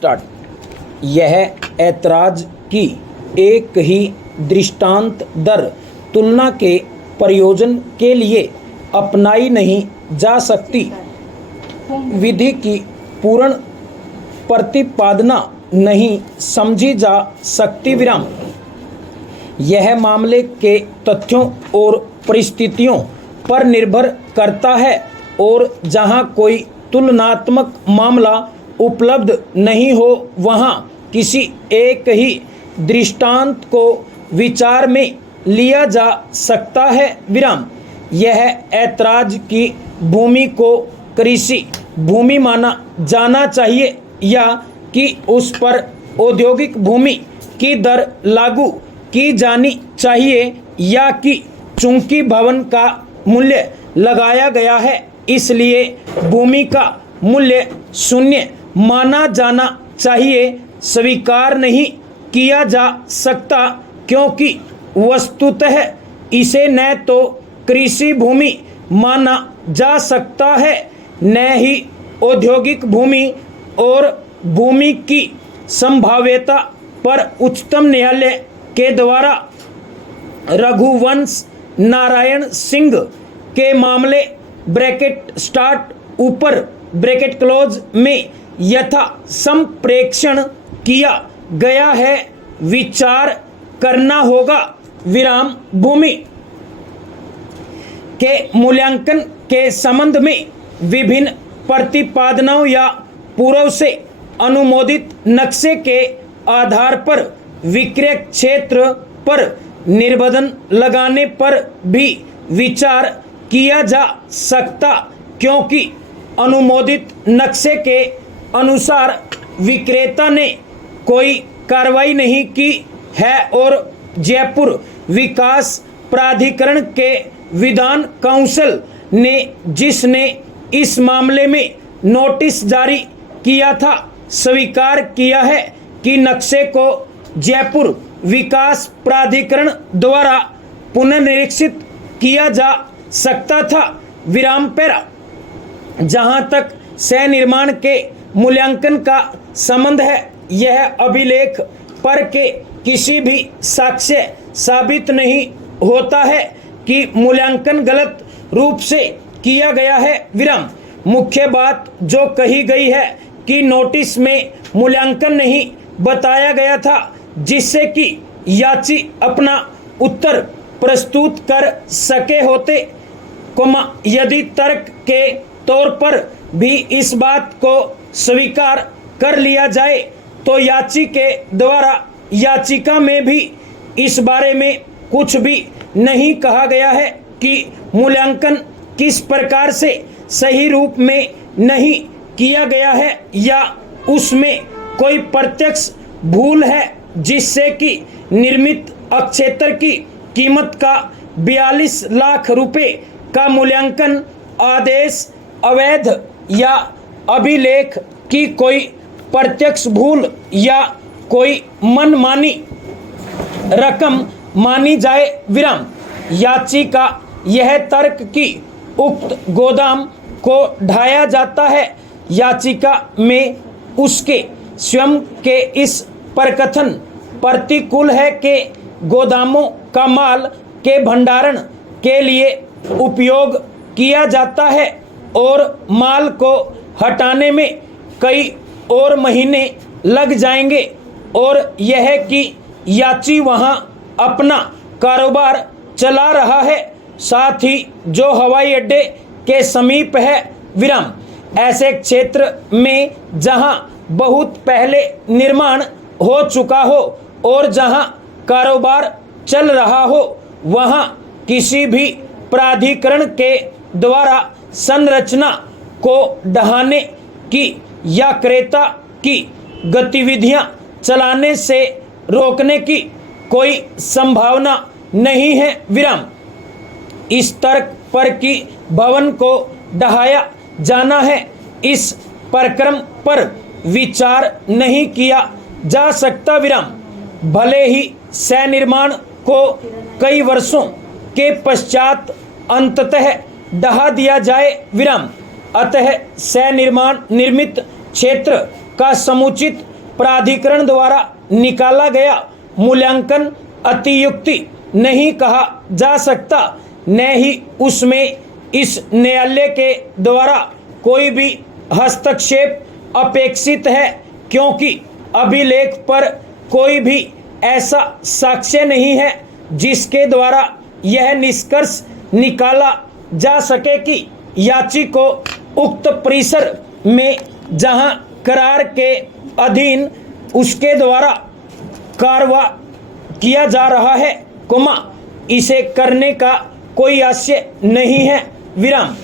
Start. यह ऐतराज की एक ही दृष्टांत दर तुलना के प्रयोजन के लिए अपनाई नहीं जा सकती। विधि की पूर्ण प्रतिपादना नहीं समझी जा सकती। विराम। यह मामले के तथ्यों और परिस्थितियों पर निर्भर करता है और जहाँ कोई तुलनात्मक मामला उपलब्ध नहीं हो वहाँ किसी एक ही दृष्टांत को विचार में लिया जा सकता है। विराम। यह ऐतराज की भूमि को कृषि भूमि माना जाना चाहिए या कि उस पर औद्योगिक भूमि की दर लागू की जानी चाहिए या कि चूंकि भवन का मूल्य लगाया गया है इसलिए भूमि का मूल्य शून्य माना जाना चाहिए, स्वीकार नहीं किया जा सकता क्योंकि वस्तुतः इसे न तो कृषि भूमि माना जा सकता है न ही औद्योगिक भूमि और भूमि की संभाव्यता पर उच्चतम न्यायालय के द्वारा रघुवंश नारायण सिंह के मामले ब्रैकेट स्टार्ट ऊपर ब्रैकेट क्लोज में यथा संप्रेक्षण किया गया है विचार करना होगा। विराम। भूमि के मूल्यांकन के संबंध में विभिन्न प्रतिपादनों या पूर्व से अनुमोदित नक्शे के आधार पर विक्रय क्षेत्र पर निर्बंधन लगाने पर भी विचार किया जा सकता क्योंकि अनुमोदित नक्शे के अनुसार विक्रेता ने कोई कार्रवाई नहीं की है और जयपुर विकास प्राधिकरण के विधान काउंसिल ने जिसने इस मामले में नोटिस जारी किया था स्वीकार किया है कि नक्शे को जयपुर विकास प्राधिकरण द्वारा पुनर्निरीक्षित किया जा सकता था। विराम। पैरा। जहां तक सह निर्माण के मूल्यांकन का संबंध है यह अभिलेख पर के किसी भी साक्ष्य साबित नहीं होता है कि मूल्यांकन गलत रूप से किया गया है। विराम। मुख्य बात जो कही गई है कि नोटिस में मूल्यांकन नहीं बताया गया था जिससे कि याची अपना उत्तर प्रस्तुत कर सके होते, यदि तर्क के तौर पर भी इस बात को स्वीकार कर लिया जाए तो याची के द्वारा याचिका में भी इस बारे में कुछ भी नहीं कहा गया है कि मूल्यांकन किस प्रकार से सही रूप में नहीं किया गया है या उसमें कोई प्रत्यक्ष भूल है जिससे कि निर्मित अक्षेत्र की कीमत का 42 लाख रुपए का मूल्यांकन आदेश अवैध या अभिलेख की कोई प्रत्यक्ष भूल या कोई मनमानी रकम मानी जाए। विराम। याचिका यह तर्क कि उक्त गोदाम को ढाया जाता है याचिका में उसके स्वयं के इस प्रकथन प्रतिकूल है कि गोदामों का माल के भंडारण के लिए उपयोग किया जाता है और माल को हटाने में कई और महीने लग जाएंगे और यह कि याची वहां अपना कारोबार चला रहा है साथ ही जो हवाई अड्डे के समीप है। विराम। ऐसे क्षेत्र में जहां बहुत पहले निर्माण हो चुका हो और जहां कारोबार चल रहा हो वहां किसी भी प्राधिकरण के द्वारा संरचना को ढहाने की या क्रेता की गतिविधियां चलाने से रोकने की कोई संभावना नहीं है। विराम। इस तर्क पर कि भवन को ढहाया जाना है इस प्रक्रम पर विचार नहीं किया जा सकता। विराम। भले ही सह निर्माण को कई वर्षों के पश्चात अंततः ढहा दिया जाए। विराम। अतः सह निर्माण निर्मित क्षेत्र का समुचित प्राधिकरण द्वारा निकाला गया मूल्यांकन अतियुक्ति नहीं कहा जा सकता, न ही उसमें इस न्यायालय के द्वारा कोई भी हस्तक्षेप अपेक्षित है, क्योंकि अभिलेख पर कोई भी ऐसा साक्ष्य नहीं है जिसके द्वारा यह निष्कर्ष निकाला जा सके कि याची को उक्त परिसर में जहां करार के अधीन उसके द्वारा कारवा किया जा रहा है, इसे करने का कोई आशय नहीं है, विराम।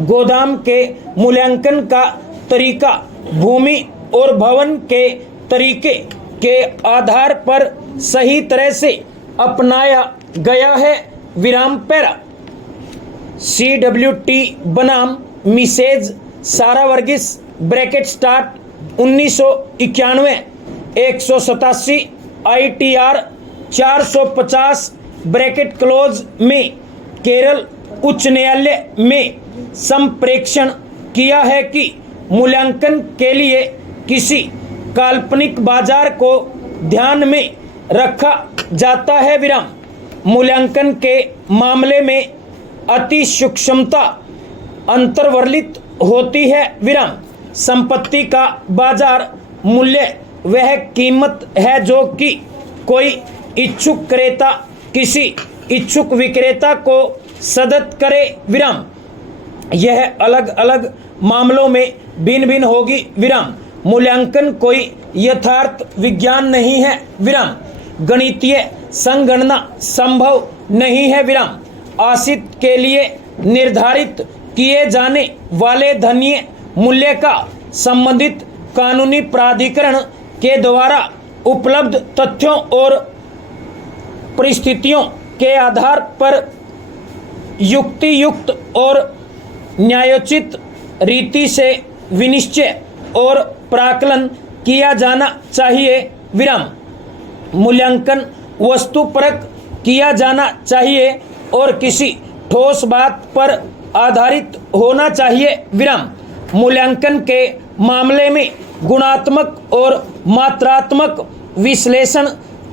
गोदाम के मूल्यांकन का तरीका भूमि और भवन के तरीके के आधार पर सही तरह से अपनाया गया है, विराम पैरा। CWT बनाम Mrs Sara Varghese bracket start 1991 187 ITR 450 bracket close में केरल उच्च न्यायालय में संप्रेषण किया है कि मूल्यांकन के लिए किसी काल्पनिक बाजार को ध्यान में रखा जाता है, विराम। मूल्यांकन के मामले में अति सूक्ष्मता अंतर्वर्लित होती है, विराम। संपत्ति का बाजार मूल्य वह कीमत है जो कि कोई इच्छुक क्रेता किसी इच्छुक विक्रेता को सदत करे, विराम। यह अलग अलग मामलों में भिन्न भिन्न होगी, विराम। मूल्यांकन कोई यथार्थ विज्ञान नहीं है, विराम। गणितीय संगणना संभव नहीं है, विराम। आशित के लिए निर्धारित किए जाने वाले धनीय मूल्य का संबंधित कानूनी प्राधिकरण के द्वारा उपलब्ध तथ्यों और परिस्थितियों के आधार पर युक्तियुक्त और न्यायोचित रीति से विनिश्चय और प्राकलन किया जाना चाहिए, विराम। मूल्यांकन वस्तुपरक किया जाना चाहिए और किसी ठोस बात पर आधारित होना चाहिए, विराम। मूल्यांकन के मामले में गुणात्मक और मात्रात्मक विश्लेषण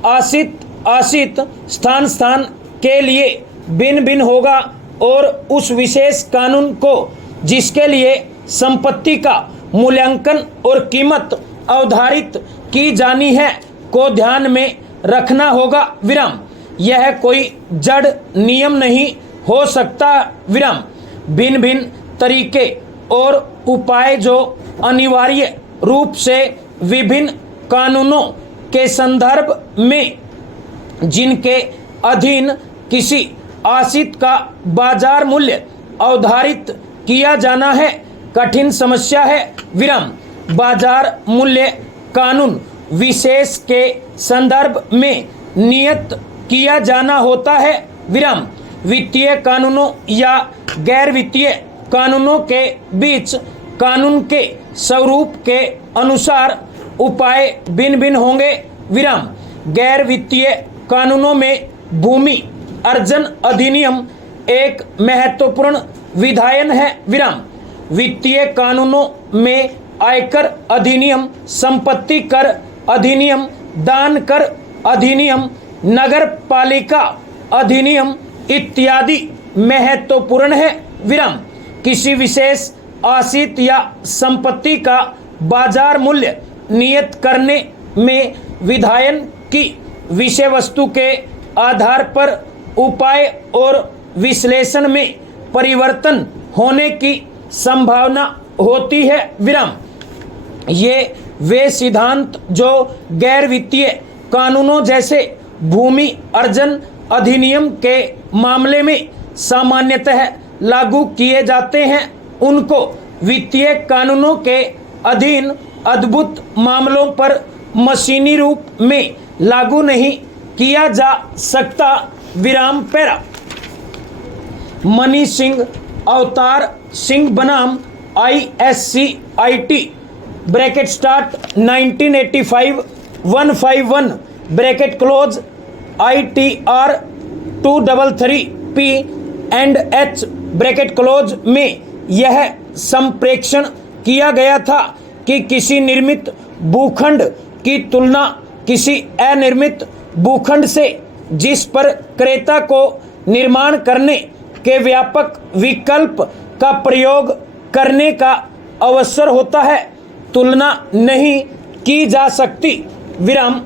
आशित स्थान के लिए भिन्न भिन्न होगा और उस विशेष कानून को जिसके लिए संपत्ति का मूल्यांकन और कीमत अवधारित की जानी है को ध्यान में रखना होगा, विराम। यह कोई जड़ नियम नहीं हो सकता, विराम। भिन्न भिन्न तरीके और उपाय जो अनिवार्य रूप से विभिन्न कानूनों के संदर्भ में जिनके अधीन किसी आशित का बाजार मूल्य अवधारित किया जाना है कठिन समस्या है, विराम। बाजार मूल्य कानून विशेष के संदर्भ में नियत किया जाना होता है, विराम। वित्तीय कानूनों या गैर वित्तीय कानूनों के बीच कानून के स्वरूप के अनुसार उपाय भिन्न भिन्न होंगे, विराम। गैर वित्तीय कानूनों में भूमि अर्जन अधिनियम एक महत्वपूर्ण विधायन है, विराम। वित्तीय कानूनों में आयकर अधिनियम, संपत्ति कर अधिनियम, दान कर अधिनियम, नगर पालिका अधिनियम इत्यादि महत्वपूर्ण है, विराम। किसी विशेष आशित या संपत्ति का बाजार मूल्य नियत करने में विधायन की विषय वस्तु के आधार पर उपाय और विश्लेषण में परिवर्तन होने की संभावना होती है, विराम। ये वे सिद्धांत जो गैर वित्तीय कानूनों जैसे भूमि अर्जन अधिनियम के मामले में सामान्यतः लागू किए जाते हैं, उनको वित्तीय कानूनों के अधीन अद्भुत मामलों पर मशीनी रूप में लागू नहीं किया जा सकता, विराम पैरा। मनी सिंह अवतार सिंह बनाम ISCIT bracket start 1985 151 bracket close ITR 233P&H bracket close में यह संप्रेषण किया गया था कि किसी निर्मित भूखंड की तुलना किसी अनिर्मित भूखंड से जिस पर क्रेता को निर्माण करने के व्यापक विकल्प का प्रयोग करने का अवसर होता है तुलना नहीं की जा सकती। विराम।